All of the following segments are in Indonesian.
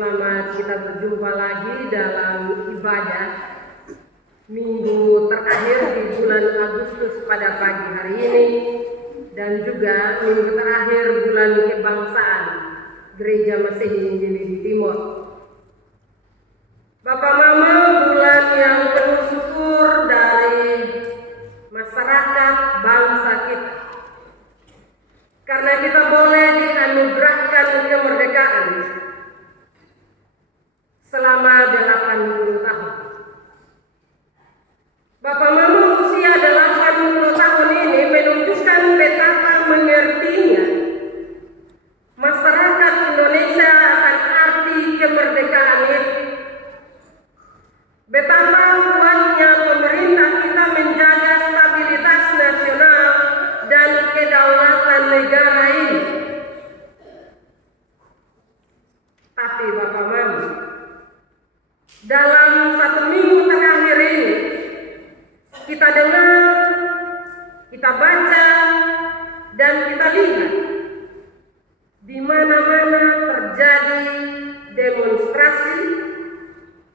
Selamat kita berjumpa lagi dalam ibadah minggu terakhir di bulan Agustus pada pagi hari ini, dan juga minggu terakhir bulan kebangsaan Gereja Masehi Injil di Timur. Bapak Mama, bulan yang penuh syukur dari masyarakat bangsa kita, karena kita boleh dianugerahkan kemerdekaan selama 80 tahun. Bapak Mama, usia 80 tahun ini menunjukkan betapa mengertinya masyarakat Indonesia akan arti kemerdekaan itu. Betapa kuatnya pemerintah kita menjaga stabilitas nasional dan kedaulatan negara ini. Tapi Bapak Mama, dalam 1 minggu terakhir ini, kita dengar, kita baca, dan kita lihat di mana-mana terjadi demonstrasi,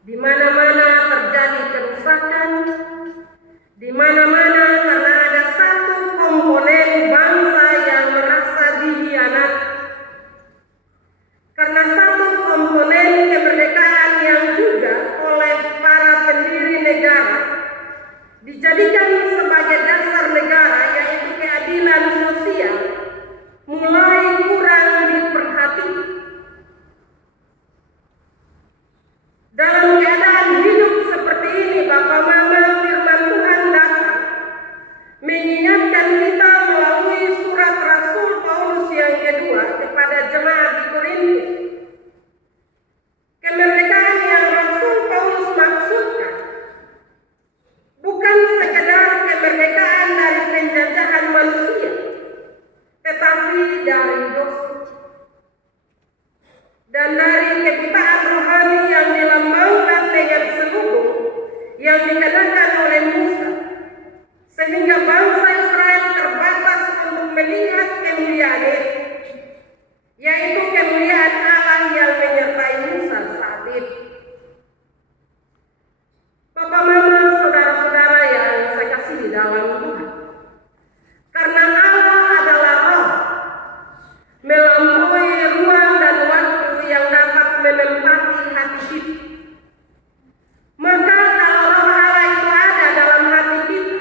di mana-mana terjadi kerusakan, di mana-mana karena ada satu komponen bangsa yang merasa dihianati. Karena satu komponen kemerdekaan yang juga oleh para pendiri negara dijadikan sebagai dasar negara, yaitu keadilan sosial, mulai kurang diperhatikan. Dalam keadaan hidup seperti ini, Bapak Mama, firman Tuhan datang mengingatkan kita melalui surat Rasul Paulus yang kedua kepada jemaat di Korintus. Kemerdekaan yang Rasul Paulus maksudkan bukan sekedar kemerdekaan dari penjajahan manusia, tetapi dari dosa dan dari kebutaan rohani yang dilambangkan dengan selubung yang dikenakan oleh Musa, sehingga bangsa Israel terbatas untuk melihat kemuliaan itu, yaitu kemuliaan Allah yang menyertai Musa saat itu. Bapak Mama, saudara-saudara yang saya kasihi dalam Tuhan, karena Allah adalah Roh, melampaui ruang dan waktu yang dapat menempati hati kita. Maka kalau Roh Allah itu ada dalam hati kita,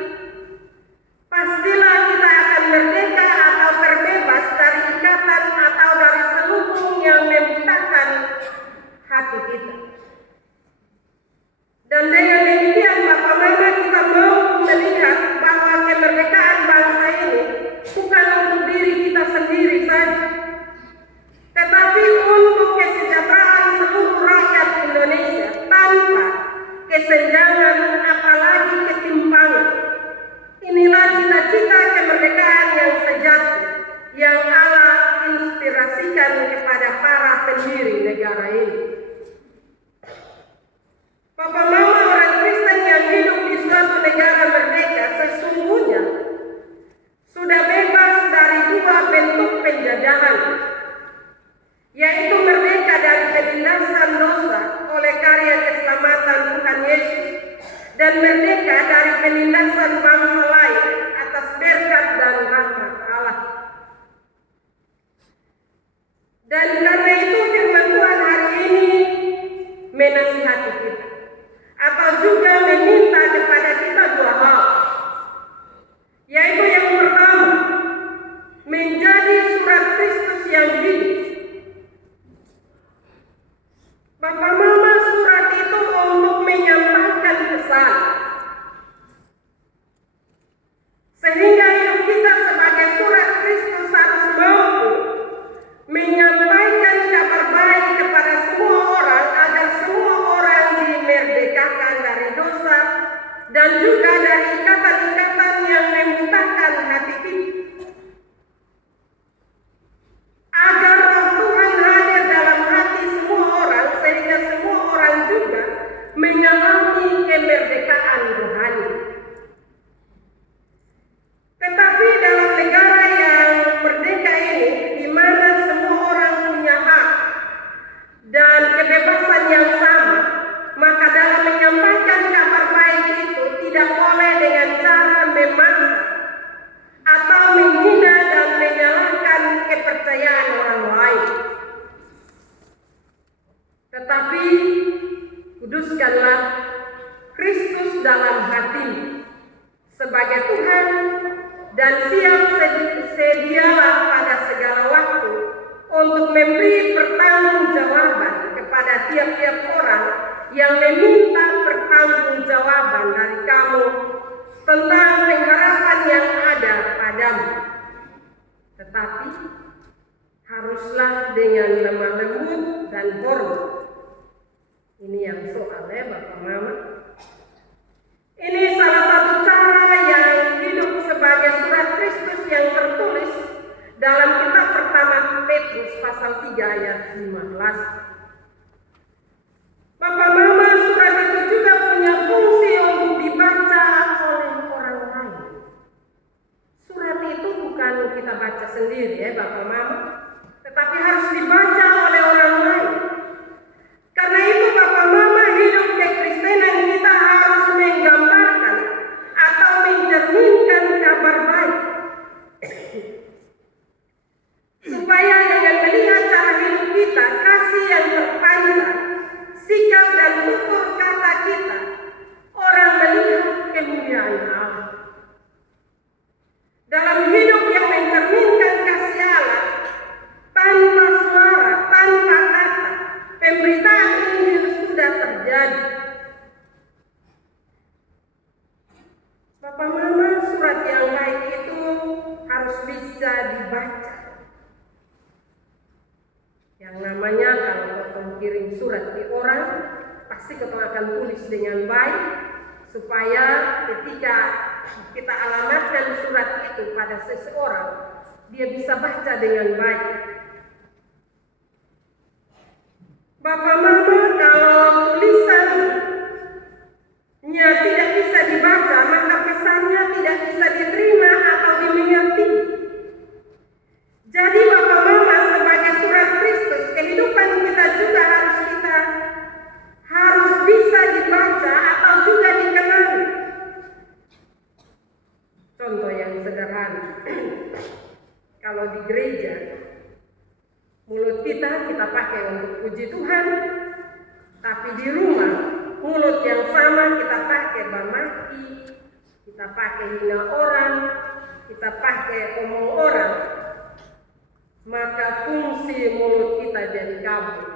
pastilah kita akan merdeka atau terbebas dari ikatan atau dari selubung yang membutakan hati kita. Dan dengan demikian, Bapak Mama, kita mau melihat bahwa kemerdekaan bangsa ini bukan untuk diri kita sendiri saja, tetapi untuk kesejahteraan seluruh rakyat Indonesia tanpa kesenjangan apalagi ketimpangan. Inilah cita-cita kemerdekaan yang sejati yang Allah inspirasikan kepada para pendiri negara ini. Bapak Mama, orang Kristen yang hidup di suatu negara merdeka sesungguhnya sudah bebas dari 2 bentuk penjajahan, yaitu merdeka dari penindasan dosa oleh karya keselamatan Tuhan Yesus, dan merdeka dari penindasan bangsa lain atas berkat dan rahmat Allah. Dan karena itu firman Tuhan hari ini dan siap sedialah pada segala waktu untuk memberi pertanggungjawaban kepada tiap-tiap orang yang meminta pertanggungjawaban dari kamu tentang pengharapan yang ada padamu. Tetapi haruslah dengan lemah lembut dan hormat. Ini yang soalnya Bapak Mama. Ini salah satu cara yang hidup sebagai surat Kristus yang tertulis dalam kitab pertama Petrus pasal 3 ayat 15. Bapak Mama, surat itu juga punya fungsi untuk dibaca oleh orang lain. Surat itu bukan kita baca sendiri ya Bapak Mama, tetapi harus dibaca oleh orang lain. Karena itu Bapak Mama, hidup kekristenan kita harus menggambarkan atau mencerminkan kabar baik. Supaya dengan melihat cara hidup kita, kasih yang terpancar, sikap dan tutur kata kita, orang melihat kemuliaan Allah. Dalam hidup yang mencerminkan kasih Allah, tanpa suara, tanpa kata, pemberitaan Injil sudah terjadi. Bapak Mama, surat yang baik itu harus bisa dibaca. Yang namanya kalau kau kirim surat di orang, pasti kau akan tulis dengan baik, supaya ketika kita alamatkan surat itu pada seseorang, dia bisa baca dengan baik. Bapak Mama, kalau tulisannya tidak bisa dibaca, maka pesannya tidak bisa diterima atau dimengerti. Jadi Bapak Mama, sebagai surat Kristus, kehidupan kita juga harus bisa dibaca atau juga dikenali. Contoh yang sederhana, kalau di gereja, mulut kita pakai untuk puji Tuhan, tapi di rumah mulut yang sama kita pakai bamaki, kita pakai hina orang, kita pakai omong orang, maka fungsi mulut kita jadi kabur.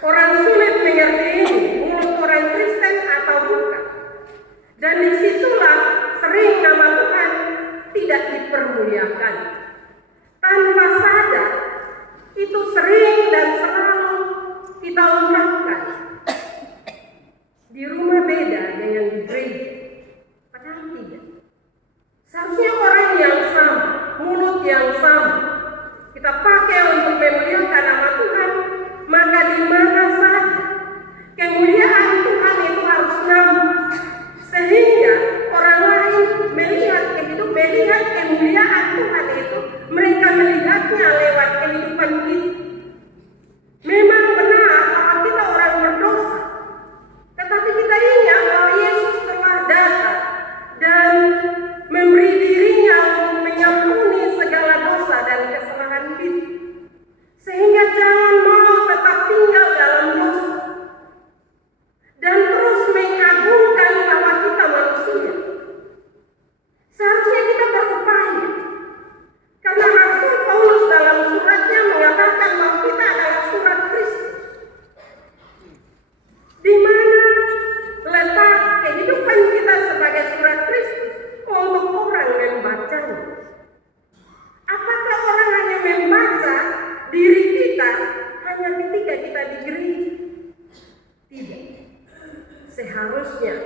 Orang sulit mengerti ini, mulut orang Kristen atau bukan. Dan disitulah sering nama Tuhan tidak dipermuliakan. Tanpa sadar, itu sering dan selalu kita ungkapkan. Di rumah beda dengan di gereja, padahal tidak. Seharusnya orang yang sama, mulut yang sama, kita pakai untuk memuliakan nama Tuhan, maka di mana saja kemuliaan Tuhan itu harus nampak, sehingga orang lain melihat kemuliaan Tuhan itu, mereka melihatnya lewat kehidupan kita. Memang benar bahwa kita orang berdosa, tetapi kita ingat bahwa Yesus telah datang dan memberi dirinya untuk mengampuni segala dosa dan kesalahan kita. Sehingga jangan mau tetap tinggal dalam dosa dan terus mengagungkan bahwa kita manusia. Seharusnya kita berupaya, karena Rasul Paulus dalam suratnya mengatakan bahwa kita adalah surat Kristus, di mana letak kehidupan kita sebagai surat Kristus untuk orang membacanya. Apakah orang hanya membaca diri kita hanya ketika kita di gereja? Tidak. Seharusnya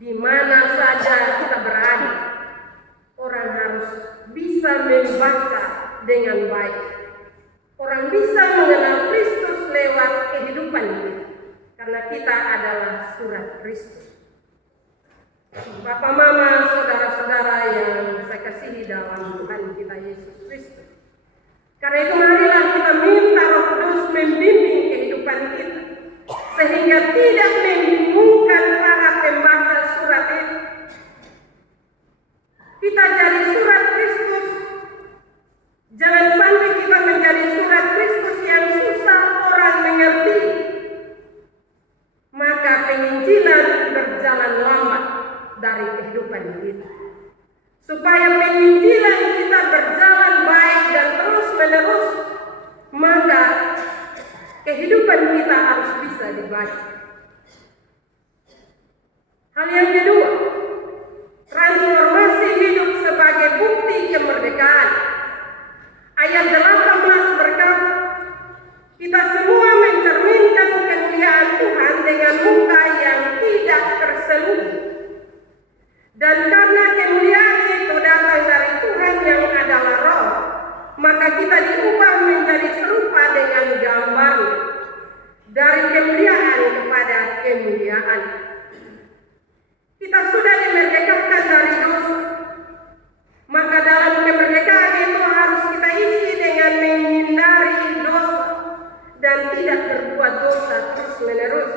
di mana saja kita berada, orang harus bisa membaca dengan baik. Orang bisa mengenal Kristus lewat kehidupan kita, karena kita adalah surat Kristus. Bapak Mama, saudara-saudara yang saya kasihi dalam Tuhan kita Yesus Kristus, karena itu marilah kita minta Roh Kudus membimbing kehidupan kita, sehingga tidak membingungkan para pembaca surat ini. Kita jadi surat Kristus, jangan sampai kita menjadi surat Kristus yang susah orang mengerti, maka penginjilan berjalan lambat dari kehidupan kehidupan kita. Supaya penginjilan kita berjalan baik dan terus menerus, maka kehidupan kita harus bisa dibaca. Hal yang kedua, transformasi hidup sebagai bukti kemerdekaan. Ayat 18 berkata, kita semua mencerminkan kemuliaan Tuhan dengan muka yang tidak terselubung. Dan karena kemuliaan itu datang dari Tuhan yang adalah Roh, maka kita diubah menjadi serupa dengan gambarnya, dari kemuliaan kepada kemuliaan. Kita sudah dimerdekakan dari dosa, maka dalam kemerdekaan itu harus kita isi dengan menghindari dosa dan tidak berbuat dosa terus menerus.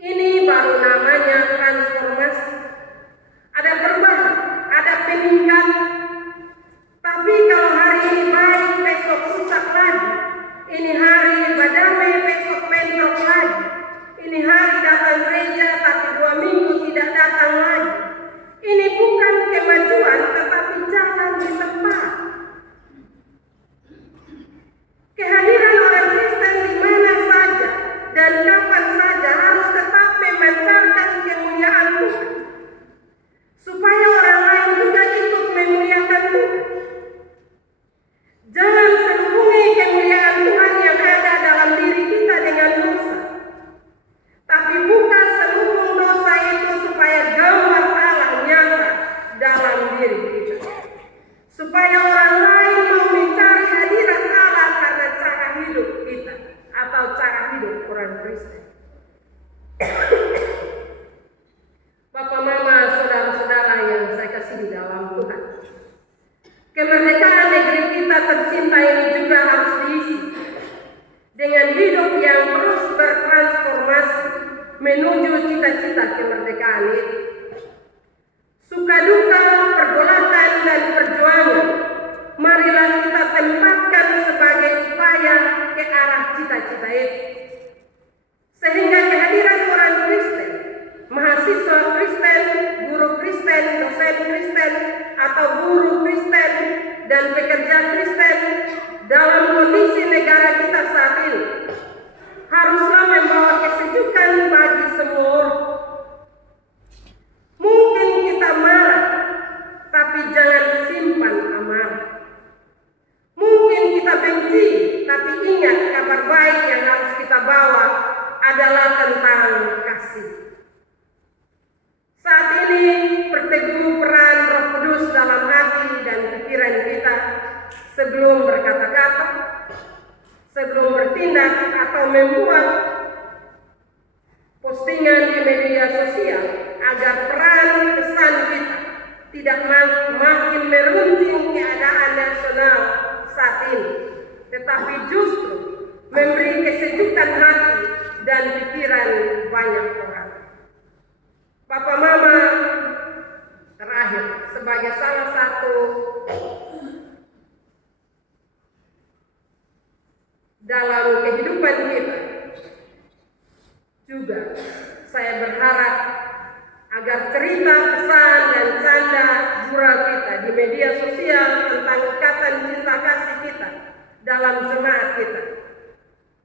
Ini baru namanya transformasi. Ada perubahan, ada peningkatan. Tapi kalau hari ini baik, besok rusak lagi. Ini hari badamai, besok bentrok lagi. Ini hari datang gereja, tapi 2 minggu tidak datang lagi. Ini bukan kemajuan, tetapi jalan di tempat. Kehadiran orang Kristen di mana saja dan kapan saja harus tetap memancarkan kemuliaan Tuhan, supaya orang lain juga ikut memuliakan Tuhan. Jangan selubungi kemuliaan Tuhan yang ada dalam diri kita dengan dosa, tapi buka selubung dosa itu supaya gambar Allah nyata dalam diri kita, supaya orang lain mau mencari hadirat Allah karena cara hidup kita atau cara hidup orang Kristen. Bapak, Mama, saudara-saudara yang saya kasih di dalam Tuhan, kemerdekaan negeri kita tercinta ini juga harus diisi dengan hidup yang terus bertransformasi menuju cita-cita kemerdekaan itu. Suka duka, pergolakan dan perjuangan, marilah kita tempatkan sebagai upaya ke arah cita-cita itu, sehingga kehadiran orang Kristen, mahasiswa Kristen, guru Kristen, dosen Kristen, atau guru Kristen dan pekerja Kristen dalam kondisi negara kita saat ini haruslah membawa kesejukan bagi semua orang. Mungkin kita marah, tapi jangan simpan amarah. Mungkin kita benci, tapi ingat kabar baik yang harus kita bawa adalah tentang kasih. Saat ini perteguh peran Roh Kudus dalam hati dan pikiran kita sebelum berkata-kata, sebelum bertindak atau membuat postingan di media sosial, agar peran kesan kita tidak makin meruncing keadaan nasional saat ini, tetapi justru memberi kesejukan hati dan pikiran banyak orang. Bapak, Mama, terakhir, sebagai salah satu dalam kehidupan kita, juga saya berharap agar cerita, pesan, dan canda jura kita di media sosial tentang ikatan cinta kasih kita dalam jemaat kita,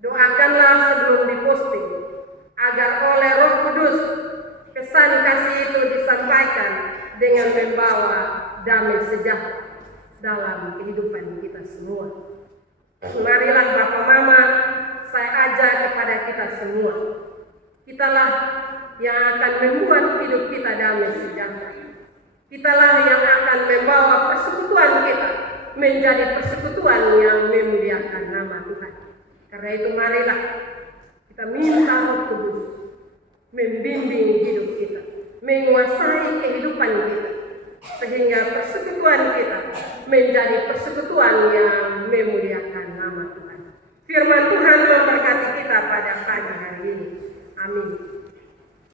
doakanlah sebelum diposting, agar oleh Roh Kudus kesan kasih itu disampaikan dengan membawa damai sejahtera dalam kehidupan kita semua. Marilah Bapak, Mama, saya ajak kepada kita semua, kitalah yang akan membuat hidup kita damai sejahtera. Kitalah yang akan membawa persekutuan kita menjadi persekutuan yang memuliakan nama Tuhan. Karena itu marilah kita minta Roh Kudus membimbing hidup kita, menguasai kehidupan kita, sehingga persekutuan kita menjadi persekutuan yang memuliakan nama Tuhan. Firman Tuhan memberkati kita pada pagi hari ini. Amin.